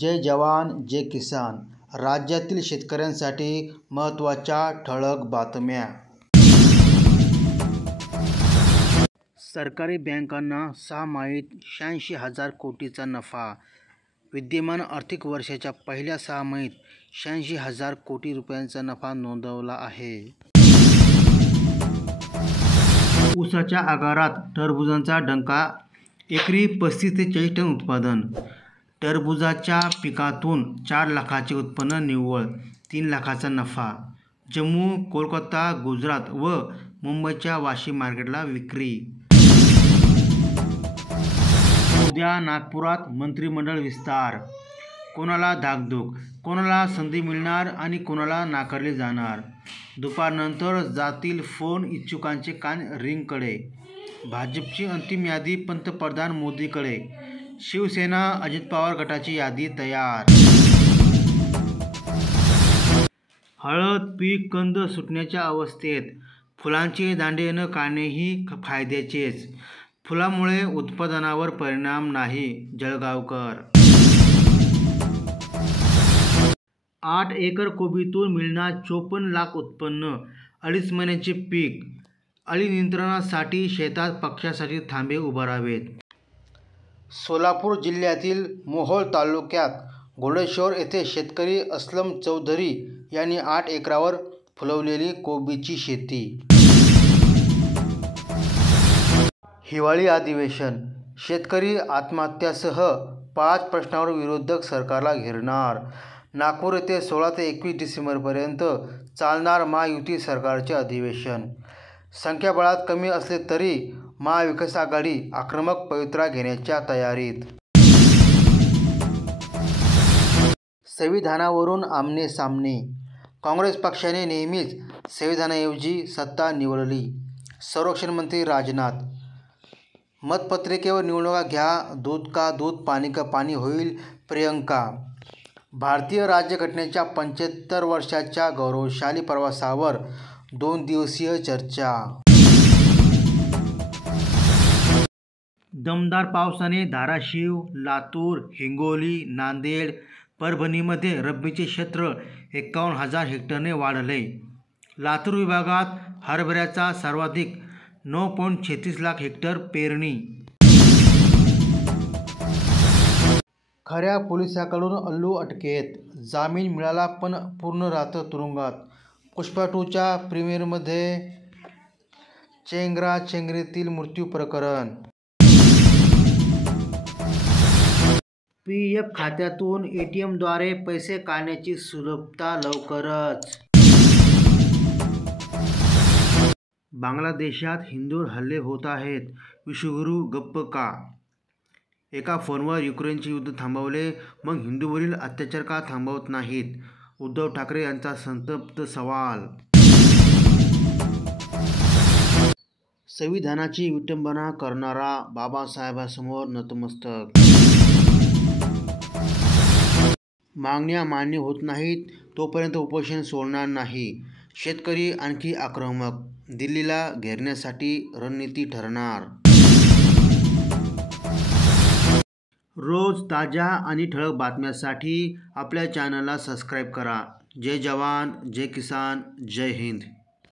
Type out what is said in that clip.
जय जवान जय किसान. राज्यातील शेतकऱ्यांसाठी महत्त्वाच्या ठळक बातम्या. सरकारी बँकांना सहामाहीत 86,000 कोटींचा नफा. विद्यमान आर्थिक वर्षाच्या पहिल्या सहामाहीत 86,000 कोटी रुपयांचा नफा नोंदवला आहे. ऊसाच्या आगारात टरबूजाचा डंका. एकरी 35 ते 40 टन उत्पादन. टरबूजाच्या पिकातून 4 लाखाचे उत्पन्न, निव्वळ 3 लाखाचा नफा. जम्मू, कोलकाता, गुजरात व मुंबईच्या वाशी मार्केटला विक्री. उद्या नागपुरात मंत्रिमंडळ विस्तार. कोणाला धाकधूक, कोणाला संधी मिळणार आणि कोणाला नाकारले जाणार. दुपारनंतर जातील फोन इच्छुकांचे कान रिंगकडे. भाजपची अंतिम यादी पंतप्रधान मोदींकडे. शिवसेना अजित पवार गटाची यादी तयार. हळद पीक कंद सुटण्याच्या अवस्थेत. फुलांचे दांडे न काढणेही फायद्याचेच. फुलामुळे उत्पादनावर परिणाम नाही. जळगावकर. 8 एकर कोबीतून मिळणार 54 लाख उत्पन्न. 2.5 महिन्याचे पीक. अळी नियंत्रणासाठी शेतात पक्ष्यासाठी थांबे उभारावेत. सोलापूर जिल्ह्यातील मोहोळ तालुक्यात घोडेश्वर येथे शेतकरी अस्लम चौधरी यांनी 8 एकरावर फुलवलेली कोबीची शेती. हिवाळी अधिवेशन. शेतकरी आत्महत्यासह 5 प्रश्नांवर विरोधक सरकारला घेरणार. नागपूर येथे 16 ते 21 डिसेंबरपर्यंत चालणार महायुती सरकारचे अधिवेशन. संख्याबळात कमी असले तरी महाविकास आघाडी आक्रमक पवित्रा घेण्याच्या तयारीत. संविधानावरून आमने-सामने. काँग्रेस पक्षाने नेहमीच संविधानाऐवजी सत्ता निवडली. संरक्षण मंत्री राजनाथ. मतपत्रिकेवर निवडणुका घ्या, दूध का दूध, पाणी का पाणी होईल. प्रियंका. भारतीय राज्यघटनेच्या 75 वर्षाच्या गौरवशाली प्रवासावर 2 दिवसीय चर्चा. दमदार पावसाने धाराशिव, लातूर, हिंगोली, नांदेड, परभणीमध्ये रब्बीचे क्षेत्र 51,000 हेक्टरने वाढले. लातूर विभागात हरभऱ्याचा सर्वाधिक 9.36 लाख हेक्टर पेरणी. खऱ्या पोलिसाकडून अल्लू अटकेत. जामीन मिळाला पण पूर्ण रात्र तुरुंगात. पुष्पा 2च्या प्रीमियरमध्ये चेंगराचेंगरीतील मृत्यू प्रकरण. पीएफ खात्यातून एटीएमद्वारे पैसे काढण्याची सुलभता लवकरच. बांगलादेशात हिंदूंवर हल्ले होत आहेत. विश्वगुरू गप्प का? एका फोनवर युक्रेनचे युद्ध थांबवले, मग हिंदूंवरील अत्याचार का थांबवत नाहीत? उद्धव ठाकरे यांचा संतप्त सवाल. संविधानाची विटंबना करणारा बाबासाहेबांसमोर नतमस्तक. मागण्या मान्य होत नाहीत तोपर्यंत उपोषण सोडणार नाही. शेतकरी आणखी आक्रमक. दिल्लीला घेरण्यासाठी रणनीती ठरणार. रोज ताज्या आणि ठळक बातम्यांसाठी आपल्या चॅनलला सबस्क्राईब करा. जय जवान जय किसान. जय हिंद.